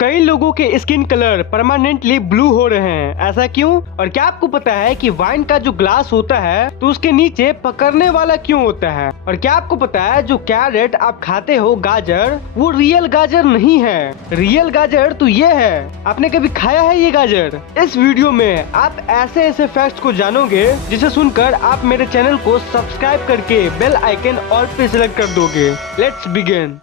कई लोगों के स्किन कलर परमानेंटली ब्लू हो रहे हैं, ऐसा क्यों? और क्या आपको पता है कि वाइन का जो ग्लास होता है तो उसके नीचे पकड़ने वाला क्यों होता है? और क्या आपको पता है जो कैरेट आप खाते हो गाजर, वो रियल गाजर नहीं है। रियल गाजर तो ये है। आपने कभी खाया है ये गाजर? इस वीडियो में आप ऐसे ऐसे फैक्ट्स को जानोगे जिसे सुनकर आप मेरे चैनल को सब्सक्राइब करके बेल आइकन ऑल पे सेलेक्ट कर दोगे। Let's begin.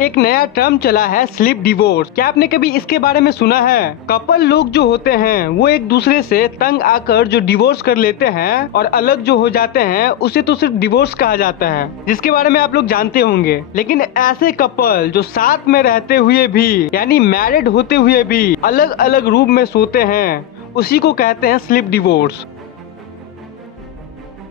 एक नया टर्म चला है स्लीप डिवोर्स। क्या आपने कभी इसके बारे में सुना है? कपल लोग जो होते हैं वो एक दूसरे से तंग आकर जो डिवोर्स कर लेते हैं और अलग जो हो जाते हैं उसे तो सिर्फ डिवोर्स कहा जाता है, जिसके बारे में आप लोग जानते होंगे। लेकिन ऐसे कपल जो साथ में रहते हुए भी यानी मैरिड होते हुए भी अलग अलग रूम में सोते हैं, उसी को कहते हैं स्लीप डिवोर्स।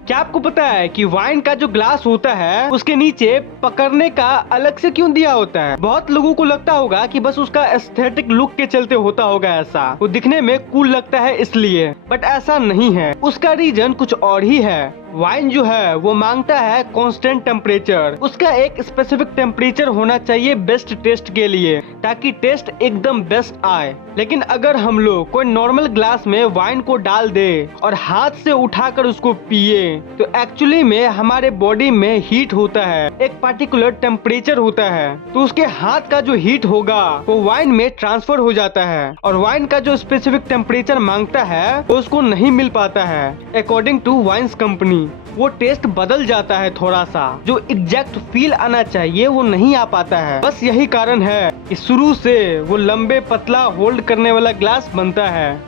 क्या आपको पता है कि वाइन का जो ग्लास होता है उसके नीचे पकड़ने का अलग से क्यों दिया होता है? बहुत लोगों को लगता होगा कि बस उसका एस्थेटिक लुक के चलते होता होगा, ऐसा वो दिखने में कूल लगता है इसलिए, बट ऐसा नहीं है। उसका रीजन कुछ और ही है। वाइन जो है वो मांगता है कांस्टेंट टेम्परेचर। उसका एक स्पेसिफिक टेम्परेचर होना चाहिए बेस्ट टेस्ट के लिए, ताकि टेस्ट एकदम बेस्ट आए। लेकिन अगर हम लोग कोई नॉर्मल ग्लास में वाइन को डाल दे और हाथ से उठाकर उसको पिए तो एक्चुअली में हमारे बॉडी में हीट होता है, एक पर्टिकुलर टेम्परेचर होता है, तो उसके हाथ का जो हीट होगा वो वाइन में ट्रांसफर हो जाता है और वाइन का जो स्पेसिफिक टेम्परेचर मांगता है वो उसको नहीं मिल पाता है। अकॉर्डिंग टू वाइन्स कंपनी वो टेस्ट बदल जाता है थोड़ा सा, जो एग्जैक्ट फील आना चाहिए वो नहीं आ पाता है। बस यही कारण है कि शुरू से वो लंबे पतला होल्ड करने वाला ग्लास बनता है।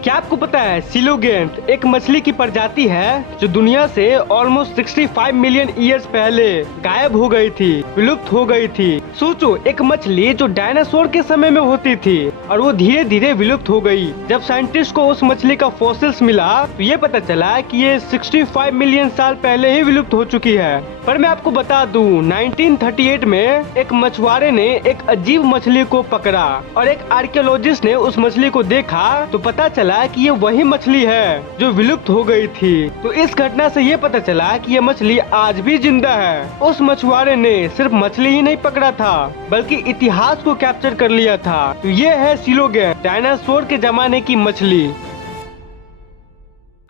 क्या आपको पता है सिलोगेंट एक मछली की प्रजाति है जो दुनिया से ऑलमोस्ट 65 मिलियन ईयर्स पहले गायब हो गई थी, विलुप्त हो गई थी। सोचो, एक मछली जो डायनासोर के समय में होती थी और वो धीरे धीरे विलुप्त हो गई। जब साइंटिस्ट को उस मछली का फॉसिल्स मिला तो ये पता चला कि ये 65 मिलियन साल पहले ही विलुप्त हो चुकी है। पर मैं आपको बता दूं, 1938 में एक मछुआरे ने एक अजीब मछली को पकड़ा और एक आर्कियोलॉजिस्ट ने उस मछली को देखा तो पता चला कि ये वही मछली है जो विलुप्त हो गई थी। तो इस घटना से ये पता चला कि ये मछली आज भी जिंदा है। उस मछुआरे ने सिर्फ मछली ही नहीं पकड़ा था बल्कि इतिहास को कैप्चर कर लिया था। तो ये है सिलोगेंट, डायनासोर के जमाने की मछली।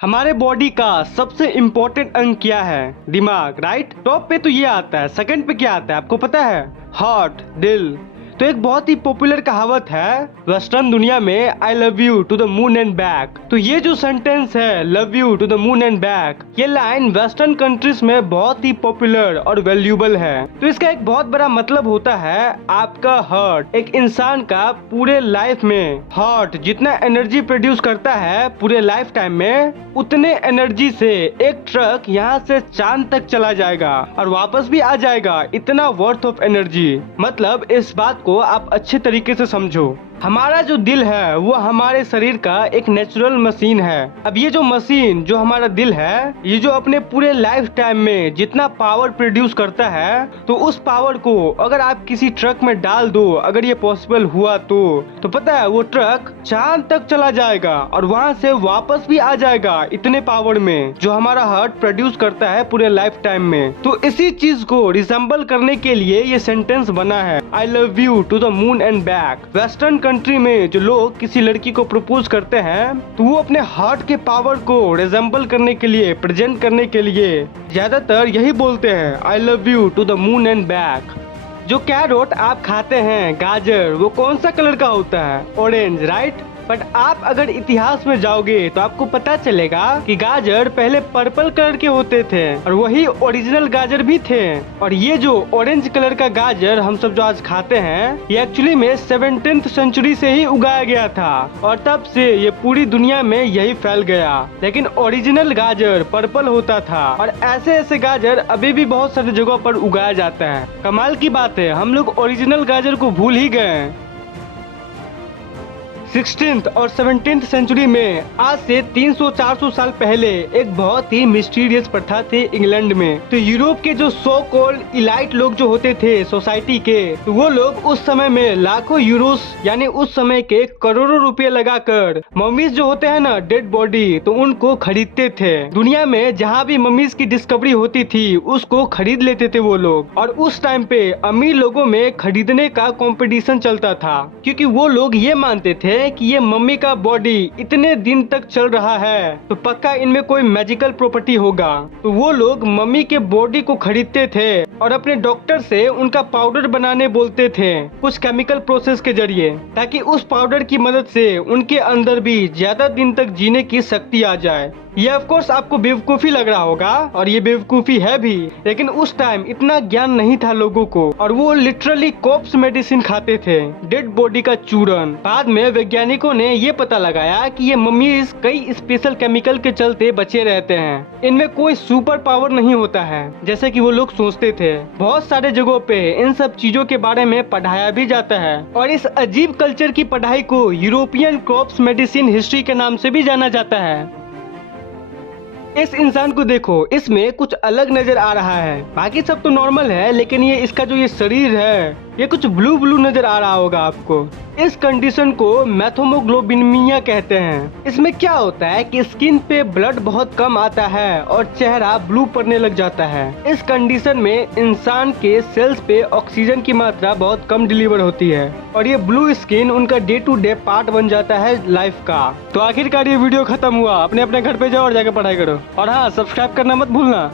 हमारे बॉडी का सबसे इम्पोर्टेंट अंग क्या है? दिमाग, राइट? टॉप पे तो ये आता है, सेकंड पे क्या आता है आपको पता है? हार्ट, दिल। तो एक बहुत ही पॉपुलर कहावत है वेस्टर्न दुनिया में, I love you to the moon and back. तो ये जो सेंटेंस है love you to the moon and back, ये लाइन वेस्टर्न कंट्रीज में बहुत ही पॉपुलर और वैल्यूएबल है। तो इसका एक बहुत बड़ा मतलब होता है आपका हार्ट। एक इंसान का पूरे लाइफ में हार्ट जितना एनर्जी प्रोड्यूस करता है पूरे लाइफ टाइम में, उतने एनर्जी से एक ट्रक यहाँ से चांद तक चला जाएगा और वापस भी आ जाएगा। इतना वर्थ ऑफ एनर्जी। मतलब इस बात को आप अच्छे तरीके से समझो। हमारा जो दिल है वो हमारे शरीर का एक नेचुरल मशीन है। अब ये जो मशीन, जो हमारा दिल है, ये जो अपने पूरे लाइफ टाइम में जितना पावर प्रोड्यूस करता है, तो उस पावर को अगर आप किसी ट्रक में डाल दो, अगर ये पॉसिबल हुआ तो पता है वो ट्रक चांद तक चला जाएगा और वहाँ से वापस भी आ जाएगा इतने पावर में जो हमारा हार्ट प्रोड्यूस करता है पूरे लाइफ टाइम में। तो इसी चीज को रिसेंबल करने के लिए ये सेंटेंस बना है, I love you to the moon and back. Western country में जो लोग किसी लड़की को प्रपोज करते हैं तो वो अपने हार्ट के पावर को रिजेंबल करने के लिए, प्रेजेंट करने के लिए ज्यादातर यही बोलते हैं, I love you to the moon and back. जो कैरोट आप खाते हैं, गाजर, वो कौन सा कलर का होता है? Orange, right? बट आप अगर इतिहास में जाओगे तो आपको पता चलेगा कि गाजर पहले पर्पल कलर के होते थे और वही ओरिजिनल गाजर भी थे। और ये जो ऑरेंज कलर का गाजर हम सब जो आज खाते हैं, ये एक्चुअली में 17th सेंचुरी से ही उगाया गया था और तब से ये पूरी दुनिया में यही फैल गया। लेकिन ओरिजिनल गाजर पर्पल होता था और ऐसे ऐसे गाजर अभी भी बहुत सारी जगहों पर उगाया जाता है। कमाल की बात है, हम लोग ओरिजिनल गाजर को भूल ही गए। 16th और 17th सेंचुरी में आज से 300-400 साल पहले एक बहुत ही मिस्टीरियस प्रथा थे इंग्लैंड में। तो यूरोप के जो सो कॉल्ड इलाइट लोग जो होते थे सोसाइटी के, तो वो लोग उस समय में लाखों यूरोस यानी उस समय के करोड़ों रुपए लगाकर मम्मीज जो होते हैं ना, डेड बॉडी, तो उनको खरीदते थे। दुनिया में जहाँ भी मम्मीज की डिस्कवरी होती थी उसको खरीद लेते थे वो लोग। और उस टाइम पे अमीर लोगों में खरीदने का कंपटीशन चलता था, क्योंकि वो लोग ये मानते थे कि ये मम्मी का बॉडी इतने दिन तक चल रहा है तो पक्का इनमें कोई मैजिकल प्रॉपर्टी होगा। तो वो लोग मम्मी के बॉडी को खरीदते थे और अपने डॉक्टर से उनका पाउडर बनाने बोलते थे कुछ केमिकल प्रोसेस के जरिए, ताकि उस पाउडर की मदद से उनके अंदर भी ज्यादा दिन तक जीने की शक्ति आ जाए। ये ऑफ कोर्स आपको बेवकूफी लग रहा होगा और ये बेवकूफी है भी, लेकिन उस टाइम इतना ज्ञान नहीं था लोगों को और वो लिटरली कॉप्स मेडिसिन खाते थे, डेड बॉडी का चूरन। बाद में वैज्ञानिकों ने ये पता लगाया कि ये मम्मीज कई स्पेशल केमिकल के चलते बचे रहते हैं। इनमें कोई सुपर पावर नहीं होता है जैसे कि वो लोग सोचते थे। बहुत सारे जगहों पे इन सब चीजों के बारे में पढ़ाया भी जाता है और इस अजीब कल्चर की पढ़ाई को यूरोपियन क्रॉप्स मेडिसिन हिस्ट्री के नाम से भी जाना जाता है। इस इंसान को देखो, इसमें कुछ अलग नजर आ रहा है, बाकी सब तो नॉर्मल है, लेकिन ये इसका जो ये शरीर है ये कुछ ब्लू ब्लू नजर आ रहा होगा आपको। इस कंडीशन को मैथोमोग्लोबिनीमिया कहते हैं। इसमें क्या होता है कि स्किन पे ब्लड बहुत कम आता है और चेहरा ब्लू पड़ने लग जाता है। इस कंडीशन में इंसान के सेल्स पे ऑक्सीजन की मात्रा बहुत कम डिलीवर होती है और ये ब्लू स्किन उनका डे टू डे पार्ट बन जाता है लाइफ का। तो आखिरकार ये वीडियो खत्म हुआ, अपने अपने घर पे जाओ और जाके पढ़ाई करो। और हाँ, सब्सक्राइब करना मत भूलना।